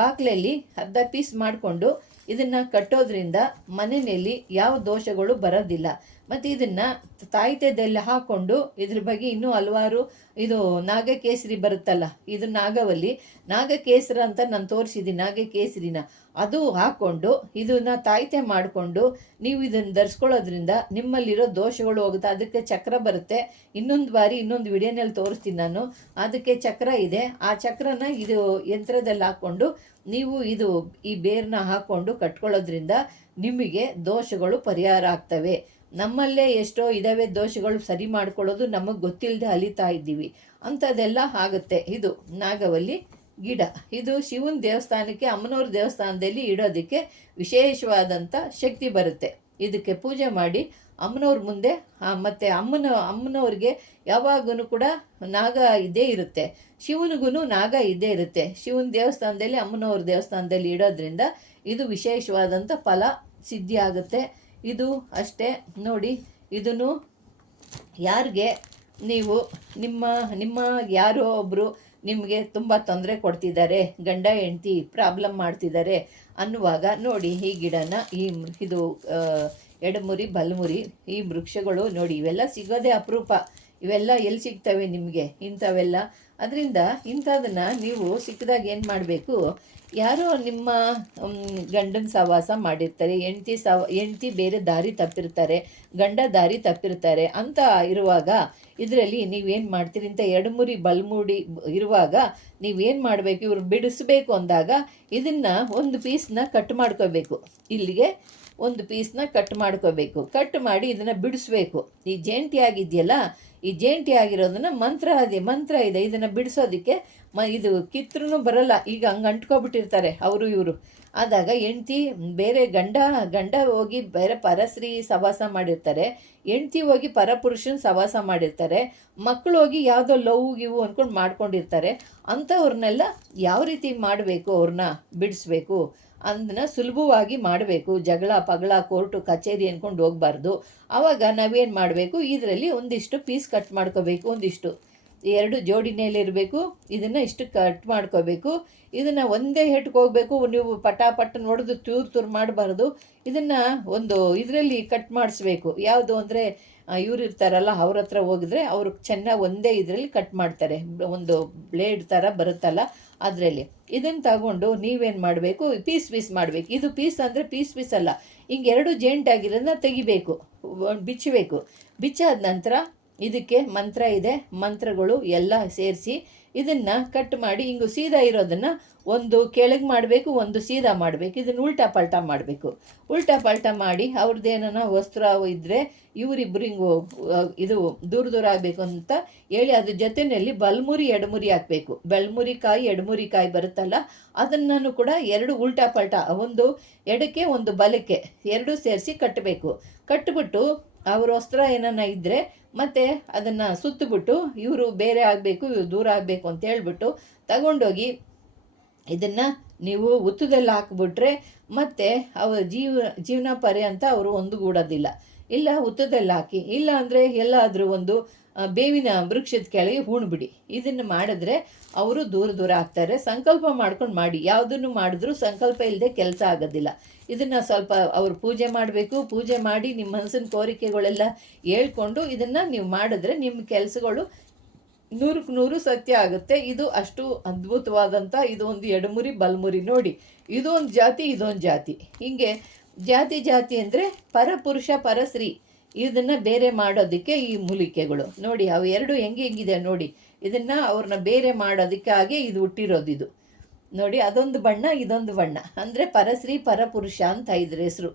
ಬಾಕ್ಲಲ್ಲಿ ಅರ್ಧ ಪೀಸ್ ಮಾಡಿಕೊಂಡು ಇದನ್ನು ಕಟ್ಟೋದ್ರಿಂದ ಮನೆಯಲ್ಲಿ ಯಾವ ದೋಷಗಳು ಬರೋದಿಲ್ಲ. ಮತ್ತು ಇದನ್ನು ತಾಯಿತೆದೆಲ್ಲ ಹಾಕ್ಕೊಂಡು ಇದ್ರ ಬಗ್ಗೆ ಇನ್ನೂ ಹಲವಾರು ಇದು ನಾಗಕೇಸರಿ ಬರುತ್ತಲ್ಲ, ಇದು ನಾಗವಲ್ಲಿ. ನಾಗಕೇಸರ ಅಂತ ನಾನು ತೋರಿಸಿದ್ದೀನಿ, ನಾಗಕೇಸರಿನ. ಅದು ಹಾಕ್ಕೊಂಡು ಇದನ್ನ ತಾಯ್ತೆ ಮಾಡಿಕೊಂಡು ನೀವು ಇದನ್ನು ಧರಿಸ್ಕೊಳ್ಳೋದ್ರಿಂದ ನಿಮ್ಮಲ್ಲಿರೋ ದೋಷಗಳು ಹೋಗುತ್ತೆ. ಅದಕ್ಕೆ ಚಕ್ರ ಬರುತ್ತೆ. ಇನ್ನೊಂದು ಬಾರಿ ಇನ್ನೊಂದು ವಿಡಿಯೋನಲ್ಲಿ ತೋರಿಸ್ತೀನಿ ನಾನು. ಅದಕ್ಕೆ ಚಕ್ರ ಇದೆ. ಆ ಚಕ್ರನ ಇದು ಯಂತ್ರದಲ್ಲಿ ಹಾಕ್ಕೊಂಡು ನೀವು ಇದು ಈ ಬೇರ್ನ ಹಾಕ್ಕೊಂಡು ಕಟ್ಕೊಳ್ಳೋದ್ರಿಂದ ನಿಮಗೆ ದೋಷಗಳು ಪರಿಹಾರ ಆಗ್ತವೆ. ನಮ್ಮಲ್ಲೇ ಎಷ್ಟೋ ಇದಾವೆ ದೋಷಗಳು ಸರಿ ಮಾಡ್ಕೊಳ್ಳೋದು ನಮಗೆ ಗೊತ್ತಿಲ್ಲದೆ ಅಲಿತಾ ಇದ್ದೀವಿ. ಅಂಥದ್ದೆಲ್ಲ ಆಗುತ್ತೆ. ಇದು ನಾಗವಲ್ಲಿ ಗಿಡ. ಇದು ಶಿವನ ದೇವಸ್ಥಾನಕ್ಕೆ, ಅಮ್ಮನವ್ರ ದೇವಸ್ಥಾನದಲ್ಲಿ ಇಡೋದಕ್ಕೆ ವಿಶೇಷವಾದಂಥ ಶಕ್ತಿ ಬರುತ್ತೆ. ಇದಕ್ಕೆ ಪೂಜೆ ಮಾಡಿ ಅಮ್ಮನವ್ರ ಮುಂದೆ ಮತ್ತು ಅಮ್ಮನ, ಅಮ್ಮನವ್ರಿಗೆ ಯಾವಾಗೂ ಕೂಡ ನಾಗ ಇದ್ದೇ ಇರುತ್ತೆ. ಶಿವನಿಗೂ ನಾಗ ಇದ್ದೇ ಇರುತ್ತೆ. ಶಿವನ ದೇವಸ್ಥಾನದಲ್ಲಿ, ಅಮ್ಮನವ್ರ ದೇವಸ್ಥಾನದಲ್ಲಿ ಇಡೋದ್ರಿಂದ ಇದು ವಿಶೇಷವಾದಂಥ ಫಲ ಸಿದ್ಧಿ ಆಗುತ್ತೆ ಇದು ಅಷ್ಟೇ. ನೋಡಿ, ಇದನ್ನು ಯಾರಿಗೆ ನೀವು ನಿಮ್ಮ ನಿಮ್ಮ ಯಾರೋ ಒಬ್ಬರು ನಿಮಗೆ ತುಂಬ ತೊಂದರೆ ಕೊಡ್ತಿದ್ದಾರೆ, ಗಂಡ, ಹೆಂಡ್ತಿ ಪ್ರಾಬ್ಲಮ್ ಮಾಡ್ತಿದ್ದಾರೆ ಅನ್ನುವಾಗ ನೋಡಿ ಈ ಗಿಡನ, ಈ ಇದು ಎಡಮುರಿ, ಬಲಮುರಿ, ಈ ವೃಕ್ಷಗಳು ನೋಡಿ, ಇವೆಲ್ಲ ಸಿಗೋದೇ ಅಪರೂಪ. ಇವೆಲ್ಲ ಎಲ್ಲಿ ಸಿಗ್ತವೆ ನಿಮಗೆ? ಇಂಥವೆಲ್ಲ. ಅದರಿಂದ ಇಂಥದನ್ನು ನೀವು ಸಿಕ್ಕಿದಾಗ ಏನು ಮಾಡಬೇಕು? ಯಾರೋ ನಿಮ್ಮ ಗಂಡನ ಸಹವಾಸ ಮಾಡಿರ್ತಾರೆ, ಹೆಂಡ್ತಿ ಸವ ಹೆಂಡ್ತಿ ಬೇರೆ ದಾರಿ ತಪ್ಪಿರ್ತಾರೆ, ಗಂಡ ದಾರಿ ತಪ್ಪಿರ್ತಾರೆ ಅಂತ ಇರುವಾಗ ಇದರಲ್ಲಿ ನೀವೇನು ಮಾಡ್ತೀರಿ ಅಂತ ಎಡಮುರಿ ಬಲ್ಮುಡಿ ಇರುವಾಗ ನೀವೇನು ಮಾಡಬೇಕು, ಇವ್ರು ಬಿಡಿಸ್ಬೇಕು ಅಂದಾಗ ಇದನ್ನು ಒಂದು ಪೀಸ್ನ ಕಟ್ ಮಾಡ್ಕೋಬೇಕು. ಇಲ್ಲಿಗೆ ಒಂದು ಪೀಸ್ನ ಕಟ್ ಮಾಡ್ಕೋಬೇಕು. ಕಟ್ ಮಾಡಿ ಇದನ್ನು ಬಿಡಿಸ್ಬೇಕು. ಈ ಜೇಂಟಿ ಆಗಿದೆಯಲ್ಲ ಈ ಜೇಂಟಿ ಆಗಿರೋದನ್ನ ಮಂತ್ರ ಇದೆ ಮಂತ್ರ ಇದೆ, ಇದನ್ನು ಬಿಡಿಸೋದಕ್ಕೆ ಮ, ಇದು ಕಿತ್ರೂ ಬರಲ್ಲ. ಈಗ ಹಂಗೆ ಅಂಟ್ಕೊಬಿಟ್ಟಿರ್ತಾರೆ ಅವರು ಇವರು. ಆದಾಗ ಹೆಂಡ್ತಿ ಬೇರೆ ಗಂಡ ಗಂಡ ಹೋಗಿ ಬೇರೆ ಪರಸ್ತ್ರೀ ಸವಾಸ ಮಾಡಿರ್ತಾರೆ. ಹೆಂಡ್ತಿ ಹೋಗಿ ಪರಪುರುಷನ ಸವಾಸ ಮಾಡಿರ್ತಾರೆ. ಮಕ್ಕಳು ಹೋಗಿ ಯಾವುದೋ ಲವ್, ಗಿವು ಅಂದ್ಕೊಂಡು ಮಾಡ್ಕೊಂಡಿರ್ತಾರೆ. ಅಂಥವ್ರನ್ನೆಲ್ಲ ಯಾವ ರೀತಿ ಮಾಡಬೇಕು ಅವ್ರನ್ನ ಬಿಡಿಸ್ಬೇಕು? ಅದನ್ನ ಸುಲಭವಾಗಿ ಮಾಡಬೇಕು. ಜಗಳ, ಪಗಳ, ಕೋರ್ಟು, ಕಚೇರಿ ಅಂದ್ಕೊಂಡು ಹೋಗಬಾರ್ದು. ಆವಾಗ ನಾವೇನು ಮಾಡಬೇಕು? ಇದರಲ್ಲಿ ಒಂದಿಷ್ಟು ಪೀಸ್ ಕಟ್ ಮಾಡ್ಕೋಬೇಕು ಒಂದಿಷ್ಟು. ಎರಡು ಜೋಡಿನೇಲಿರಬೇಕು ಇದನ್ನು ಇಷ್ಟು ಕಟ್ ಮಾಡ್ಕೋಬೇಕು. ಇದನ್ನು ಒಂದೇ ಹೆಟ್ಗೆ ಹೋಗಬೇಕು. ನೀವು ಪಟಾ ಪಟ ನೋಡಿದು ತೂರು ತೂರು ಮಾಡಬಾರ್ದು. ಇದನ್ನು ಒಂದು ಇದರಲ್ಲಿ ಕಟ್ ಮಾಡಿಸ್ಬೇಕು. ಯಾವುದು ಅಂದರೆ ಇವ್ರು ಇರ್ತಾರಲ್ಲ, ಅವ್ರ ಹತ್ರ ಹೋಗಿದ್ರೆ ಅವರು ಚೆನ್ನಾಗಿ ಒಂದೇ ಇದರಲ್ಲಿ ಕಟ್ ಮಾಡ್ತಾರೆ. ಒಂದು ಬ್ಲೇಡ್ ಥರ ಬರುತ್ತಲ್ಲ ಅದರಲ್ಲಿ. ಇದನ್ನು ತಗೊಂಡು ನೀವೇನು ಮಾಡಬೇಕು? ಪೀಸ್ ಪೀಸ್ ಮಾಡಬೇಕು. ಇದು ಪೀಸ್ ಅಂದರೆ ಪೀಸ್ ಪೀಸ್ ಅಲ್ಲ. ಹಿಂಗೆ ಎರಡು ಜೇಂಟ್ ಆಗಿರೋದನ್ನ ತೆಗಿಬೇಕು. ಬಿಚ್ಚಬೇಕು ಬಿಚ್ಚಾದ ನಂತರ ಇದಕ್ಕೆ ಮಂತ್ರ ಇದೆ. ಮಂತ್ರಗಳು ಎಲ್ಲ ಸೇರಿಸಿ ಇದನ್ನು ಕಟ್ ಮಾಡಿ ಹಿಂಗು ಸೀದಾ ಇರೋದನ್ನು ಒಂದು ಕೆಳಗೆ ಮಾಡಬೇಕು, ಒಂದು ಸೀದಾ ಮಾಡಬೇಕು. ಇದನ್ನು ಉಲ್ಟಾ ಪಲ್ಟಾ ಮಾಡಬೇಕು. ಉಲ್ಟಾ ಪಲ್ಟಾ ಮಾಡಿ ಅವ್ರದ್ದೇನ ವಸ್ತ್ರ ಇದ್ದರೆ ಇವರಿಬ್ಬರು ಹಿಂಗು ಇದು ದೂರ ದೂರ ಆಗಬೇಕು ಅಂತ ಹೇಳಿ ಅದ್ರ ಜೊತೆಯಲ್ಲಿ ಬಲ್ಮುರಿ, ಎಡಮುರಿ ಹಾಕಬೇಕು. ಬೆಳ್ಮುರಿ ಕಾಯಿ, ಎಡಮುರಿ ಕಾಯಿ ಬರುತ್ತಲ್ಲ ಅದನ್ನು ಕೂಡ ಎರಡು ಉಲ್ಟಾ ಪಲ್ಟಾ, ಒಂದು ಎಡಕ್ಕೆ, ಒಂದು ಬಲಕ್ಕೆ ಎರಡೂ ಸೇರಿಸಿ ಕಟ್ಟಬೇಕು ಕಟ್ಟಿಬಿಟ್ಟು ಅವ್ರ ವಸ್ತ್ರ ಏನನ್ನ ಇದ್ದರೆ ಮತ್ತೆ ಅದನ್ನು ಸುತ್ತಬಿಟ್ಟು ಇವರು ಬೇರೆ ಆಗಬೇಕು, ಇವರು ದೂರ ಆಗಬೇಕು ಅಂತ ಹೇಳ್ಬಿಟ್ಟು ತಗೊಂಡೋಗಿ ಇದನ್ನು ನೀವು ಉತ್ತದಲ್ಲಿ ಹಾಕಿಬಿಟ್ರೆ ಮತ್ತೆ ಅವರ ಜೀವ ಜೀವನ ಪರ್ಯಂತ ಅವರು ಒಂದುಗೂಡೋದಿಲ್ಲ. ಇಲ್ಲ ಉತ್ತದಲ್ಲಿ ಹಾಕಿ, ಇಲ್ಲ ಅಂದರೆ ಎಲ್ಲಾದರೂ ಒಂದು ಬೇವಿನ ವೃಕ್ಷದ ಕೆಳಗೆ ಹೂಣ್ಬಿಡಿ ಇದನ್ನು ಮಾಡಿದ್ರೆ ಅವರು ದೂರ ದೂರ ಆಗ್ತಾರೆ. ಸಂಕಲ್ಪ ಮಾಡ್ಕೊಂಡು ಮಾಡಿ. ಯಾವುದನ್ನು ಮಾಡಿದ್ರೂ ಸಂಕಲ್ಪ ಇಲ್ಲದೆ ಕೆಲಸ ಆಗೋದಿಲ್ಲ. ಇದನ್ನು ಸ್ವಲ್ಪ ಅವರು ಪೂಜೆ ಮಾಡಬೇಕು. ಪೂಜೆ ಮಾಡಿ ನಿಮ್ಮ ಮನಸ್ಸಿನ ಕೋರಿಕೆಗಳೆಲ್ಲ ಹೇಳ್ಕೊಂಡು ಇದನ್ನು ನೀವು ಮಾಡಿದ್ರೆ ನಿಮ್ಮ ಕೆಲಸಗಳು ನೂರಕ್ಕೆ ನೂರು ಸತ್ಯ ಆಗುತ್ತೆ. ಇದು ಅಷ್ಟು ಅದ್ಭುತವಾದಂಥ ಇದು ಒಂದು ಎಡಮುರಿ, ಬಲ್ಮುರಿ ನೋಡಿ. ಇದೊಂದು ಜಾತಿ ಇದೊಂದು ಜಾತಿ. ಹೀಗೆ ಜಾತಿ ಜಾತಿ ಅಂದರೆ ಪರಪುರುಷ ಪರಸ್ತ್ರೀ ಇದನ್ನು ಬೇರೆ ಮಾಡೋದಕ್ಕೆ ಈ ಮೂಲಿಕೆಗಳು. ನೋಡಿ, ಅವು ಎರಡು ಹೆಂಗೆ ಹೆಂಗಿದೆ ನೋಡಿ. ಇದನ್ನು ಅವ್ರನ್ನ ಬೇರೆ ಮಾಡೋದಕ್ಕಾಗಿ ಇದು ಹುಟ್ಟಿರೋದು ಇದು. ನೋಡಿ, ಅದೊಂದು ಬಣ್ಣ, ಇದೊಂದು ಬಣ್ಣ. ಅಂದರೆ ಪರಶ್ರೀ ಪರಪುರುಷ ಅಂತ ಇದ್ರ ಹೆಸರು.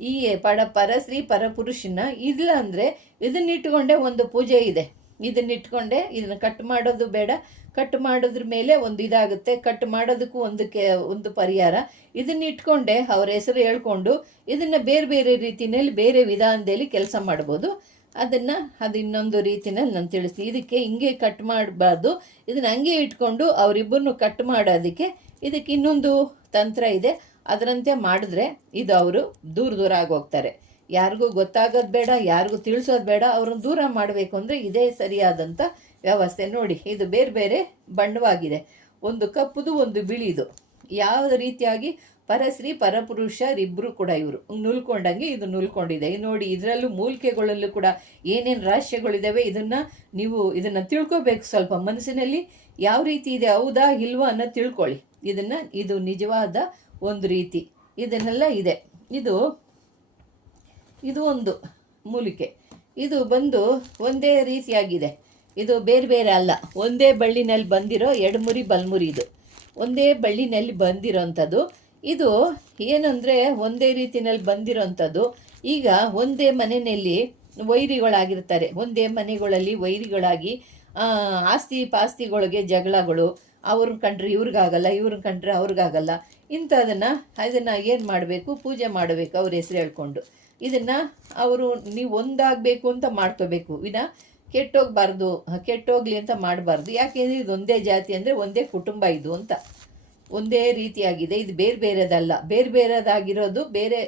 ಈ ಪಡ ಪರಶ್ರೀ ಪರಪುರುಷನ ಇಲ್ಲ ಅಂದರೆ ಇದನ್ನಿಟ್ಟುಕೊಂಡೇ ಒಂದು ಪೂಜೆ ಇದೆ. ಇದನ್ನಿಟ್ಕೊಂಡೆ, ಇದನ್ನು ಕಟ್ ಮಾಡೋದು ಬೇಡ. ಕಟ್ ಮಾಡೋದ್ರ ಮೇಲೆ ಒಂದು ಇದಾಗುತ್ತೆ. ಕಟ್ ಮಾಡೋದಕ್ಕೂ ಒಂದು ಕೆ, ಒಂದು ಪರಿಹಾರ. ಇದನ್ನ ಇಟ್ಕೊಂಡೆ ಅವ್ರ ಹೆಸರು ಹೇಳ್ಕೊಂಡು, ಇದನ್ನು ಬೇರೆ ಬೇರೆ ರೀತಿಯಲ್ಲಿ ಬೇರೆ ವಿಧಾನದಲ್ಲಿ ಕೆಲಸ ಮಾಡ್ಬೋದು. ಅದನ್ನು ಅದು ಇನ್ನೊಂದು ರೀತಿನಲ್ಲಿ ನಾನು ತಿಳಿಸ್ತೀನಿ. ಇದಕ್ಕೆ ಹಿಂಗೆ ಕಟ್ ಮಾಡಬಾರ್ದು. ಇದನ್ನು ಹಂಗೆ ಇಟ್ಕೊಂಡು ಅವರಿಬ್ಬರನ್ನು ಕಟ್ ಮಾಡೋದಕ್ಕೆ ಇದಕ್ಕೆ ಇನ್ನೊಂದು ತಂತ್ರ ಇದೆ. ಅದರಂತೆ ಮಾಡಿದ್ರೆ ಇದು ಅವರು ದೂರ ದೂರ ಆಗೋಗ್ತಾರೆ. ಯಾರಿಗೂ ಗೊತ್ತಾಗೋದು ಬೇಡ, ಯಾರಿಗೂ ತಿಳಿಸೋದು ಬೇಡ, ಅವ್ರನ್ನ ದೂರ ಮಾಡಬೇಕು ಅಂದರೆ ಇದೇ ಸರಿಯಾದಂಥ ವ್ಯವಸ್ಥೆ ನೋಡಿ. ಇದು ಬೇರೆ ಬೇರೆ ಬಣ್ಣವಾಗಿದೆ. ಒಂದು ಕಪ್ಪುದು, ಒಂದು ಬಿಳಿದು. ಯಾವ ರೀತಿಯಾಗಿ? ಪರಶ್ರೀ ಪರಪುರುಷರಿಬ್ಬರು ಕೂಡ ಇವರು. ನುಲ್ಕೊಂಡಂಗೆ ಇದು ನುಲ್ಕೊಂಡಿದೆ. ನೋಡಿ, ಇದರಲ್ಲೂ ಮೂಲಿಕೆಗಳಲ್ಲೂ ಕೂಡ ಏನೇನು ರಹಸ್ಯಗಳಿದ್ದಾವೆ ಇದನ್ನು ನೀವು ಇದನ್ನು ತಿಳ್ಕೊಬೇಕು ಸ್ವಲ್ಪ ಮನಸ್ಸಿನಲ್ಲಿ. ಯಾವ ರೀತಿ ಇದೆ, ಹೌದಾ, ಇಲ್ವಾ ಅನ್ನೋ ತಿಳ್ಕೊಳ್ಳಿ. ಇದನ್ನು, ಇದು ನಿಜವಾದ ಒಂದು ರೀತಿ. ಇದನ್ನೆಲ್ಲ ಇದೆ. ಇದು ಇದು ಒಂದು ಮೂಲಿಕೆ. ಇದು ಬಂದು ಒಂದೇ ರೀತಿಯಾಗಿದೆ. ಇದು ಬೇರೆ ಬೇರೆ ಅಲ್ಲ. ಒಂದೇ ಬಳ್ಳಿನಲ್ಲಿ ಬಂದಿರೋ ಎಡಮುರಿ ಬಲ್ಮುರಿ ಇದು. ಒಂದೇ ಬಳ್ಳಿನಲ್ಲಿ ಬಂದಿರೋಂಥದ್ದು. ಇದು ಏನಂದರೆ ಒಂದೇ ರೀತಿನಲ್ಲಿ ಬಂದಿರೋಂಥದ್ದು. ಈಗ ಒಂದೇ ಮನೆಯಲ್ಲಿ ವೈರಿಗಳಾಗಿರ್ತಾರೆ. ಒಂದೇ ಮನೆಗಳಲ್ಲಿ ವೈರಿಗಳಾಗಿ ಆಸ್ತಿ ಪಾಸ್ತಿಗಳಿಗೆ ಜಗಳಗಳು. ಅವ್ರನ್ನ ಕಂಡ್ರೆ ಇವ್ರಿಗಾಗಲ್ಲ, ಇವ್ರನ್ನ ಕಂಡ್ರೆ ಅವ್ರಿಗಾಗಲ್ಲ. ಇಂಥದನ್ನು, ಅದನ್ನು ಏನು ಮಾಡಬೇಕು? ಪೂಜೆ ಮಾಡಬೇಕು, ಅವ್ರ ಹೆಸರು ಹೇಳ್ಕೊಂಡು. ಇದನ್ನು ಅವರು ನೀವು ಒಂದಾಗಬೇಕು ಅಂತ ಮಾಡ್ಕೋಬೇಕು. ವಿನ ಕೆಟ್ಟೋಗ್ಬಾರ್ದು, ಕೆಟ್ಟೋಗ್ಲಿ ಅಂತ ಮಾಡಬಾರ್ದು. ಯಾಕೆಂದರೆ ಇದು ಒಂದೇ ಜಾತಿ ಅಂದರೆ ಒಂದೇ ಕುಟುಂಬ ಇದು ಅಂತ. ಒಂದೇ ರೀತಿಯಾಗಿದೆ. ಇದು ಬೇರೆ ಬೇರೆದಲ್ಲ. ಬೇರೆ ಬೇರೆದಾಗಿರೋದು ಬೇರೆ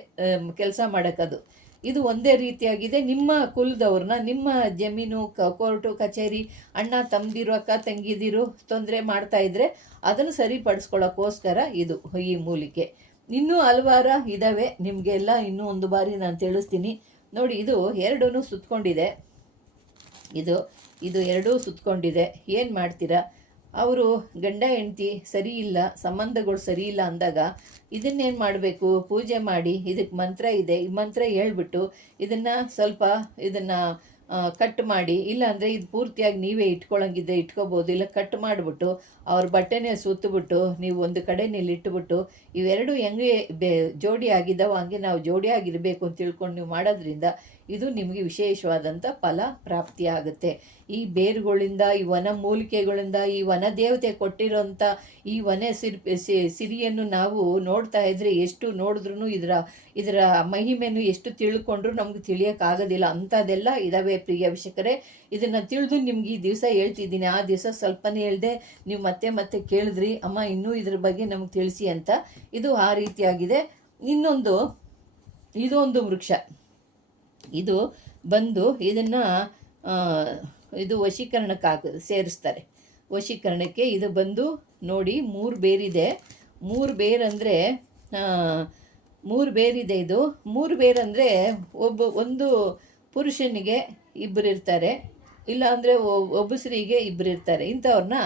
ಕೆಲಸ ಮಾಡೋಕ್ಕದು. ಇದು ಒಂದೇ ರೀತಿಯಾಗಿದೆ. ನಿಮ್ಮ ಕುಲದವ್ರನ್ನ, ನಿಮ್ಮ ಜಮೀನು ಕೋರ್ಟು, ಕಚೇರಿ, ಅಣ್ಣ ತಮ್ಮದಿರು ಅಕ್ಕ, ತಂಗಿದಿರು ತೊಂದರೆ ಮಾಡ್ತಾ ಇದ್ರೆ ಅದನ್ನು ಸರಿಪಡಿಸ್ಕೊಳ್ಳೋಕ್ಕೋಸ್ಕರ ಇದು ಈ ಮೂಲಿಕೆ. ಇನ್ನೂ ಹಲವಾರ ಇದ್ದಾವೆ ನಿಮಗೆಲ್ಲ ಇನ್ನೂ ಒಂದು ಬಾರಿ ನಾನು ತಿಳಿಸ್ತೀನಿ. ನೋಡಿ, ಇದು ಎರಡೂ ಸುತ್ಕೊಂಡಿದೆ. ಇದು ಇದು ಎರಡೂ ಸುತ್ಕೊಂಡಿದೆ. ಏನು ಮಾಡ್ತೀರಾ? ಅವರು ಗಂಡ, ಹೆಂಡ್ತಿ ಸರಿ ಇಲ್ಲ, ಸಂಬಂಧಗಳು ಸರಿ ಇಲ್ಲ ಅಂದಾಗ ಇದನ್ನೇನು ಮಾಡಬೇಕು? ಪೂಜೆ ಮಾಡಿ ಇದಕ್ಕೆ ಮಂತ್ರ ಇದೆ. ಈ ಮಂತ್ರ ಹೇಳ್ಬಿಟ್ಟು ಇದನ್ನು ಸ್ವಲ್ಪ ಇದನ್ನು ಕಟ್ ಮಾಡಿ ಇಲ್ಲ ಅಂದರೆ ಇದು ಪೂರ್ತಿಯಾಗಿ ನೀವೇ ಇಟ್ಕೊಳ್ಳಂಗಿದ್ದೆ ಇಟ್ಕೋಬೋದು. ಇಲ್ಲ ಕಟ್ ಮಾಡಿಬಿಟ್ಟು, ಅವ್ರ ಬಟ್ಟೆನೇ ಸುತ್ತಬಿಟ್ಟು ನೀವು ಒಂದು ಕಡೆ ಇಟ್ಟುಬಿಟ್ಟು ಇವೆರಡು ಹೆಂಗೆ ಬೆ ಜೋಡಿ ಆಗಿದ್ದಾವೆ ಹಂಗೆ ನಾವು ಜೋಡಿ ಆಗಿರಬೇಕು ಅಂತ ತಿಳ್ಕೊಂಡು ನೀವು ಮಾಡೋದ್ರಿಂದ ಇದು ನಿಮಗೆ ವಿಶೇಷವಾದಂಥ ಫಲ ಪ್ರಾಪ್ತಿಯಾಗುತ್ತೆ ಈ ಬೇರುಗಳಿಂದ, ಈ ವನ ಮೂಲಿಕೆಗಳಿಂದ, ಈ ವನ ದೇವತೆ ಕೊಟ್ಟಿರೋಂಥ ಈ ವನ ಸಿರ್ ಸಿರಿಯನ್ನು ನಾವು ನೋಡ್ತಾ ಇದ್ರೆ ಎಷ್ಟು ನೋಡಿದ್ರೂ ಇದರ ಇದರ ಮಹಿಮೆನು ಎಷ್ಟು ತಿಳ್ಕೊಂಡ್ರು ನಮ್ಗೆ ತಿಳಿಯೋಕ್ಕಾಗೋದಿಲ್ಲ. ಅಂಥದ್ದೆಲ್ಲ ಇದಾವೆ ಪ್ರಿಯ ವಿಷಕರೇ ಇದನ್ನು ತಿಳಿದು ನಿಮ್ಗೆ ಈ ದಿವಸ ಹೇಳ್ತಿದ್ದೀನಿ. ಆ ದಿವಸ ಸ್ವಲ್ಪನೇ ಹೇಳ್ದೆ, ನೀವು ಮತ್ತೆ ಮತ್ತೆ ಕೇಳಿದ್ರಿ. ಅಮ್ಮ, ಇನ್ನೂ ಇದ್ರ ಬಗ್ಗೆ ನಮ್ಗೆ ತಿಳಿಸಿ ಅಂತ. ಇದು ಆ ರೀತಿಯಾಗಿದೆ. ಇನ್ನೊಂದು, ಇದೊಂದು ವೃಕ್ಷ. ಇದು ಬಂದು ಇದನ್ನು ಇದು ವಶೀಕರಣಕ್ಕೆ ಹಾಕ ಸೇರಿಸ್ತಾರೆ. ವಶೀಕರಣಕ್ಕೆ ಇದು ಬಂದು ನೋಡಿ ಮೂರು ಬೇರಿದೆ. ಮೂರು ಬೇರಂದರೆ ಮೂರು ಬೇರಿದೆ ಇದು. ಮೂರು ಬೇರಂದರೆ ಒಬ್ಬ, ಒಂದು ಪುರುಷನಿಗೆ ಇಬ್ಬರು ಇರ್ತಾರೆ. ಇಲ್ಲ ಅಂದರೆ ಸ್ತ್ರೀಗೆ ಇಬ್ಬರು ಇರ್ತಾರೆ. ಇಂಥವ್ರನ್ನ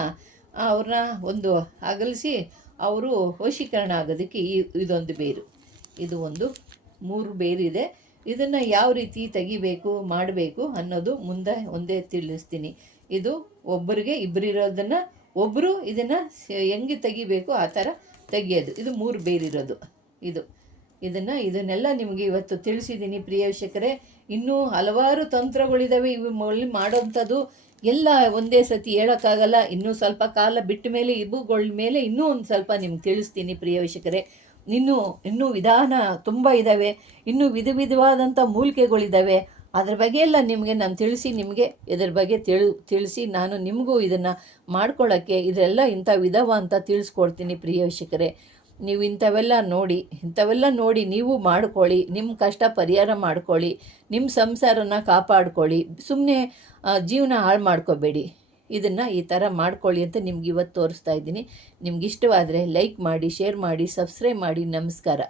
ಅವ್ರನ್ನ ಒಂದು ಅಗಲಿಸಿ ಅವರು ವಶೀಕರಣ ಆಗೋದಕ್ಕೆ ಇದೊಂದು ಬೇರು. ಇದು ಒಂದು ಮೂರು ಬೇರಿದೆ. ಇದನ್ನು ಯಾವ ರೀತಿ ತೆಗಿಬೇಕು, ಮಾಡಬೇಕು ಅನ್ನೋದು ಮುಂದೆ ಒಂದೇ ತಿಳಿಸ್ತೀನಿ. ಇದು ಒಬ್ಬರಿಗೆ ಇಬ್ಬರಿರೋದನ್ನು ಒಬ್ಬರು ಇದನ್ನು ಹೆಂಗೆ ತೆಗಿಬೇಕು ಆ ಥರ ತೆಗಿಯೋದು. ಇದು ಮೂರು ಬೇರಿರೋದು. ಇದು. ಇದನ್ನು, ಇದನ್ನೆಲ್ಲ ನಿಮಗೆ ಇವತ್ತು ತಿಳಿಸಿದ್ದೀನಿ ಪ್ರಿಯ ಇನ್ನೂ ಹಲವಾರು ತಂತ್ರಗಳಿದ್ದಾವೆ ಇವು ಮಾಡೋಂಥದ್ದು ಎಲ್ಲ ಒಂದೇ ಸತಿ ಹೇಳೋಕ್ಕಾಗಲ್ಲ. ಇನ್ನೂ ಸ್ವಲ್ಪ ಕಾಲ ಬಿಟ್ಟ ಮೇಲೆ, ಇವುಗಳ ಮೇಲೆ ಇನ್ನೂ ಒಂದು ಸ್ವಲ್ಪ ನಿಮ್ಗೆ ತಿಳಿಸ್ತೀನಿ ಪ್ರಿಯ ಇನ್ನೂ ಇನ್ನೂ ವಿಧಾನ ತುಂಬ ಇದ್ದಾವೆ ಇನ್ನೂ ವಿಧ ವಿಧವಾದಂಥ ಮೂಲಿಕೆಗಳಿದ್ದಾವೆ ಅದ್ರ ಬಗ್ಗೆ ಎಲ್ಲ ನಿಮಗೆ ನಾನು ತಿಳಿಸಿ, ನಿಮಗೆ ಇದ್ರ ಬಗ್ಗೆ ತಿಳಿ, ತಿಳಿಸಿ ನಾನು ನಿಮಗೂ ಇದನ್ನು ಮಾಡ್ಕೊಳ್ಳೋಕ್ಕೆ ಇದೆಲ್ಲ ಇಂಥ ವಿಧವ ಅಂತ ತಿಳಿಸ್ಕೊಡ್ತೀನಿ ಪ್ರಿಯ ವೀಕ್ಷಕರೇ. ನೀವು ಇಂಥವೆಲ್ಲ ನೋಡಿ ಇಂಥವೆಲ್ಲ ನೋಡಿ ನೀವು ಮಾಡ್ಕೊಳ್ಳಿ ನಿಮ್ಮ ಕಷ್ಟ ಪರಿಹಾರ ಮಾಡ್ಕೊಳ್ಳಿ ನಿಮ್ಮ ಸಂಸಾರನ ಕಾಪಾಡ್ಕೊಳ್ಳಿ. ಸುಮ್ಮನೆ ಜೀವನ ಹಾಳು ಮಾಡ್ಕೋಬೇಡಿ. ಇದನ್ನು ಈ ಥರ ಮಾಡ್ಕೊಳ್ಳಿ ಅಂತ ನಿಮ್ಗೆ ಇವತ್ತು ತೋರಿಸ್ತಾ ಇದ್ದೀನಿ. ನಿಮ್ಗೆ ಇಷ್ಟವಾದರೆ ಲೈಕ್ ಮಾಡಿ ಶೇರ್ ಮಾಡಿ ಸಬ್ಸ್ಕ್ರೈಬ್ ಮಾಡಿ. ನಮಸ್ಕಾರ.